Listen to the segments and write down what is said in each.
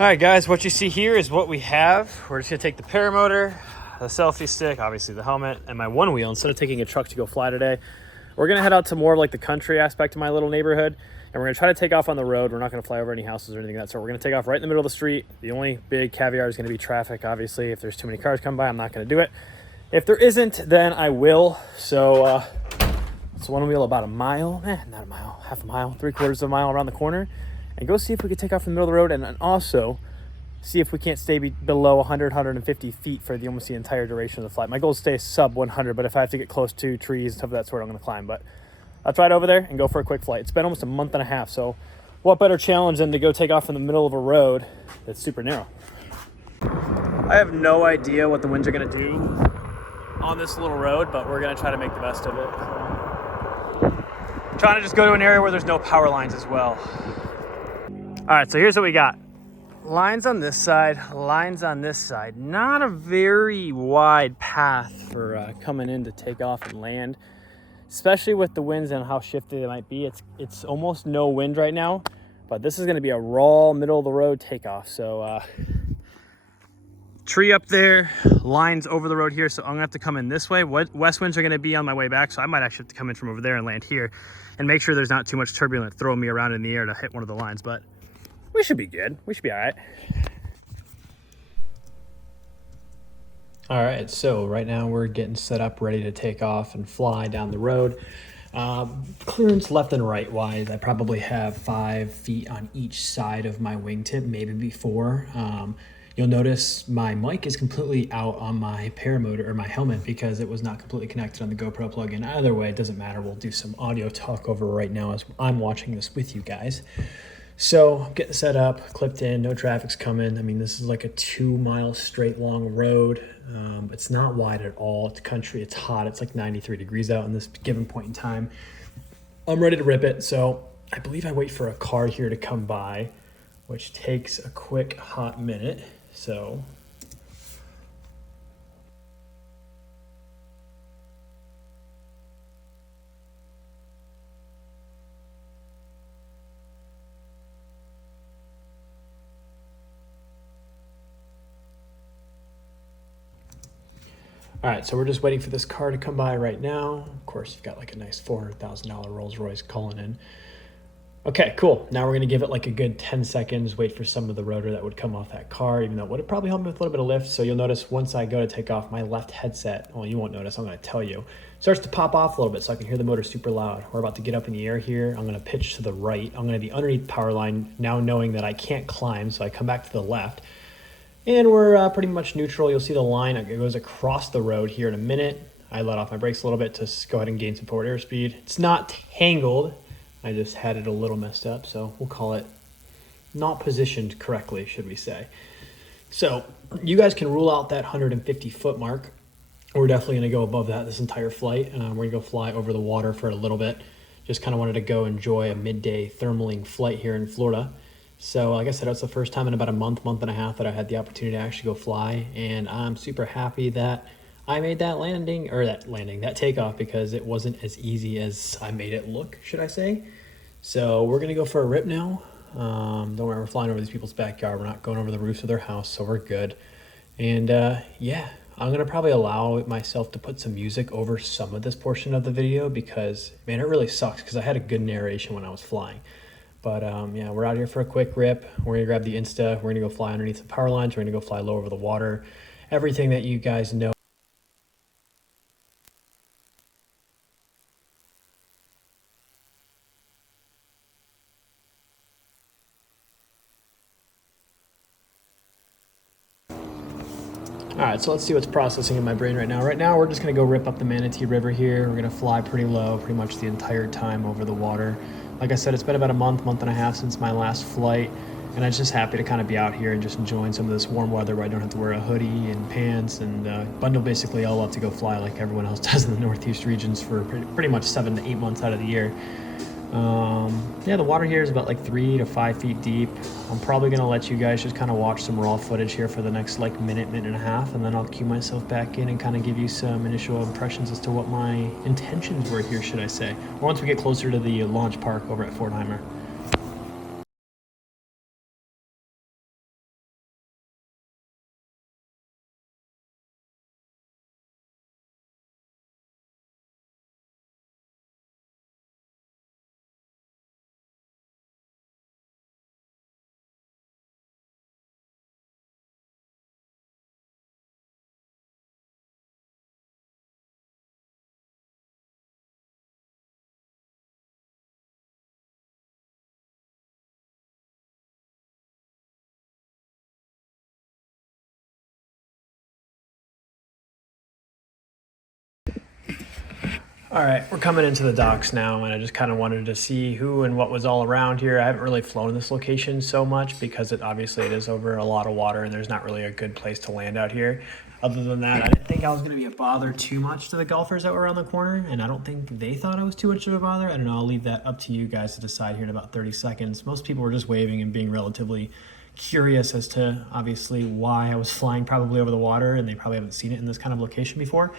All right, guys, what you see here is what we have. We're just gonna take the paramotor, the selfie stick, obviously the helmet, and my one wheel. Instead of taking a truck to go fly today, we're gonna head out to more of like the country aspect of my little neighborhood, and we're gonna try to take off on the road. We're not gonna fly over any houses or anything like that, so we're gonna take off right in the middle of the street. The only big caveat is gonna be traffic, obviously. If there's too many cars come by, I'm not gonna do it. If there isn't, then I will. So it's one wheel about a mile, not a mile, half a mile, 3/4 of a mile around the corner, and go see if we can take off in the middle of the road, and also see if we can't stay below 100, 150 feet for almost the entire duration of the flight. My goal is to stay sub 100, but if I have to get close to trees and stuff of that sort, I'm going to climb. But I'll try it over there and go for a quick flight. It's been almost a month and a half, so what better challenge than to go take off in the middle of a road that's super narrow. I have no idea what the winds are going to do on this little road, but we're going to try to make the best of it. So, trying to just go to an area where there's no power lines as well. All right, so here's what we got. Lines on this side, lines on this side. Not a very wide path for coming in to take off and land, especially with the winds and how shifty they might be. It's almost no wind right now, but this is going to be a raw middle of the road takeoff. So tree up there, lines over the road here, so I'm gonna have to come in this way. West winds are gonna be on my way back, so I might actually have to come in from over there and land here and make sure there's not too much turbulence throwing me around in the air to hit one of the lines, but we should be good. We should be all right. All right, so right now we're getting set up, ready to take off and fly down the road. Clearance left and right wise, I probably have 5 feet on each side of my wingtip, maybe before. You'll notice my mic is completely out on my paramotor or my helmet because it was not completely connected on the GoPro plugin. Either way, it doesn't matter. We'll do some audio talk over right now as I'm watching this with you guys. So getting set up, clipped in, no traffic's coming. I mean, this is like a 2 mile straight long road. It's not wide at all. It's country, it's hot. It's like 93 degrees out in this given point in time. I'm ready to rip it. So I believe I wait for a car here to come by, which takes a quick hot minute. So all right, so we're just waiting for this car to come by right now. Of course, you've got like a nice $400,000 Rolls Royce calling in. Okay, cool. Now we're gonna give it like a good 10 seconds, wait for some of the rotor that would come off that car, even though it would probably help me with a little bit of lift. So you'll notice once I go to take off, my left headset, well, you won't notice, I'm gonna tell you, starts to pop off a little bit so I can hear the motor super loud. We're about to get up in the air here. I'm gonna pitch to the right. I'm gonna be underneath power line, now knowing that I can't climb, so I come back to the left. And we're pretty much neutral. You'll see the line, it goes across the road here in a minute. I let off my brakes a little bit to go ahead and gain some forward airspeed. It's not tangled. I just had it a little messed up, so we'll call it not positioned correctly, should we say. So you guys can rule out that 150 foot mark. We're definitely gonna go above that this entire flight. We're gonna go fly over the water for a little bit. Just kind of wanted to go enjoy a midday thermaling flight here in Florida. So like I said, it's the first time in about a month and a half that I had the opportunity to actually go fly. And I'm super happy that I made that takeoff, because it wasn't as easy as I made it look, should I say. So we're gonna go for a rip now. Don't worry, we're flying over these people's backyard. We're not going over the roofs of their house, so we're good. And yeah, I'm gonna probably allow myself to put some music over some of this portion of the video because, man, it really sucks because I had a good narration when I was flying. But yeah, we're out here for a quick rip. We're gonna grab the Insta. We're gonna go fly underneath the power lines. We're gonna go fly low over the water. Everything that you guys know. All right, so let's see what's processing in my brain right now. Right now, we're just gonna go rip up the Manatee River here. We're gonna fly pretty low pretty much the entire time over the water. Like I said, it's been about a month and a half since my last flight, and I'm just happy to kind of be out here and just enjoying some of this warm weather where I don't have to wear a hoodie and pants and bundle basically all up to go fly like everyone else does in the Northeast regions for pretty much 7 to 8 months out of the year. Yeah, the water here is about like 3 to 5 feet deep. I'm probably gonna let you guys just kind of watch some raw footage here for the next like minute and a half, and then I'll cue myself back in and kind of give you some initial impressions as to what my intentions were here, should I say, or once we get closer to the launch park over at Fortheimer. All right, we're coming into the docks now, and I just kind of wanted to see who and what was all around here. I haven't really flown this location so much because obviously it is over a lot of water, and there's not really a good place to land out here. Other than that, I didn't think I was going to be a bother too much to the golfers that were around the corner, and I don't think they thought I was too much of a bother. I don't know, I'll leave that up to you guys to decide here in about 30 seconds. Most people were just waving and being relatively curious as to, obviously, why I was flying probably over the water, and they probably haven't seen it in this kind of location before.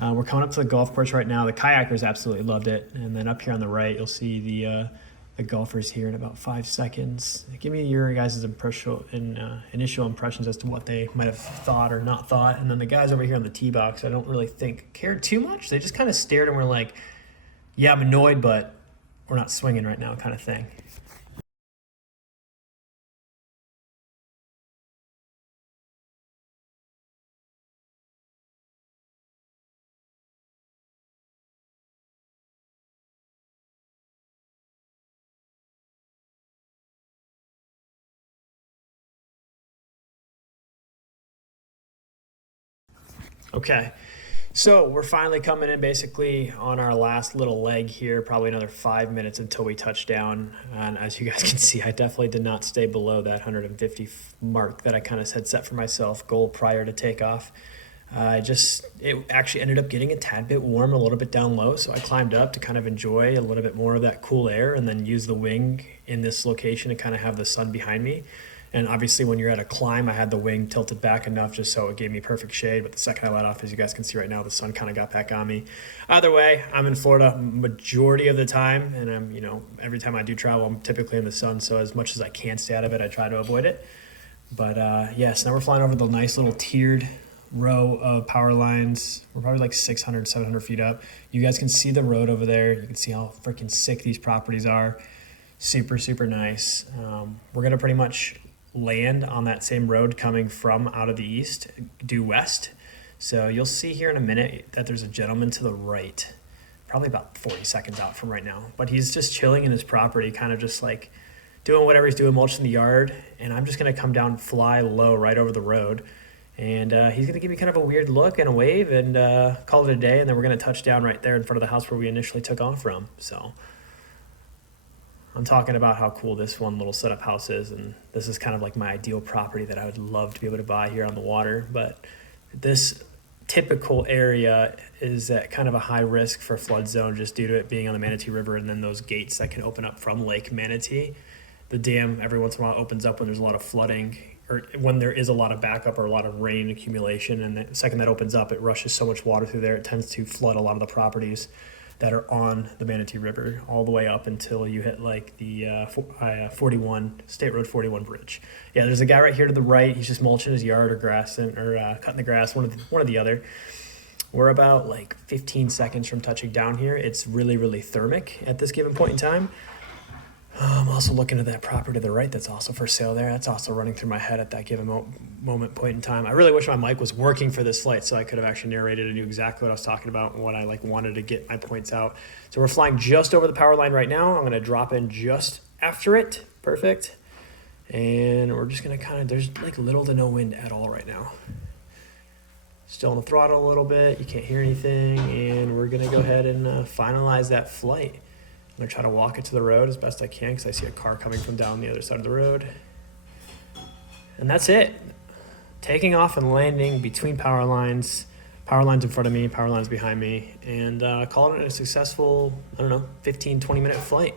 We're coming up to the golf course right now. The kayakers absolutely loved it. And then up here on the right, you'll see the golfers here in about 5 seconds. Give me your guys' initial impressions as to what they might have thought or not thought. And then the guys over here on the tee box, I don't really think cared too much. They just kind of stared and were like, yeah, I'm annoyed, but we're not swinging right now kind of thing. Okay, so we're finally coming in basically on our last little leg here, probably another 5 minutes until we touch down. And as you guys can see, I definitely did not stay below that 150 mark that I kind of had set for myself, goal prior to takeoff. It actually ended up getting a tad bit warm, a little bit down low, so I climbed up to kind of enjoy a little bit more of that cool air and then use the wing in this location to kind of have the sun behind me. And obviously when you're at a climb, I had the wing tilted back enough just so it gave me perfect shade. But the second I let off, as you guys can see right now, the sun kind of got back on me. Either way, I'm in Florida majority of the time. And every time I do travel, I'm typically in the sun. So as much as I can stay out of it, I try to avoid it. But yes, now we're flying over the nice little tiered row of power lines. We're probably like 600, 700 feet up. You guys can see the road over there. You can see how freaking sick these properties are. Super, super nice. We're going to pretty much land on that same road coming from out of the east due west. So you'll see here in a minute that there's a gentleman to the right, probably about 40 seconds out from right now, but he's just chilling in his property, kind of just like doing whatever he's doing, mulching the yard. And I'm just going to come down, fly low right over the road, and he's going to give me kind of a weird look and a wave and call it a day. And then we're going to touch down right there in front of the house where we initially took off from. So I'm talking about how cool this one little setup house is, and this is kind of like my ideal property that I would love to be able to buy here on the water. But this typical area is at kind of a high risk for flood zone just due to it being on the Manatee River and then those gates that can open up from Lake Manatee. The dam every once in a while opens up when there's a lot of flooding or when there is a lot of backup or a lot of rain accumulation, and the second that opens up, it rushes so much water through there, it tends to flood a lot of the properties that are on the Manatee River all the way up until you hit like the 41 State Road 41 bridge. Yeah, there's a guy right here to the right. He's just mulching his yard or grassing or cutting the grass, one or the other. We're about like 15 seconds from touching down here. It's really, really thermic at this given point in time. I'm also looking at that property to the right that's also for sale there. That's also running through my head at that given point in time. I really wish my mic was working for this flight so I could have actually narrated and knew exactly what I was talking about and what I wanted to get my points out. So we're flying just over the power line right now. I'm going to drop in just after it. Perfect. And we're just going to there's like little to no wind at all right now. Still on the throttle a little bit. You can't hear anything. And we're going to go ahead and finalize that flight. I'm going to try to walk it to the road as best I can because I see a car coming from down the other side of the road. And that's it. Taking off and landing between power lines in front of me, power lines behind me, and calling it a successful, 15, 20-minute flight.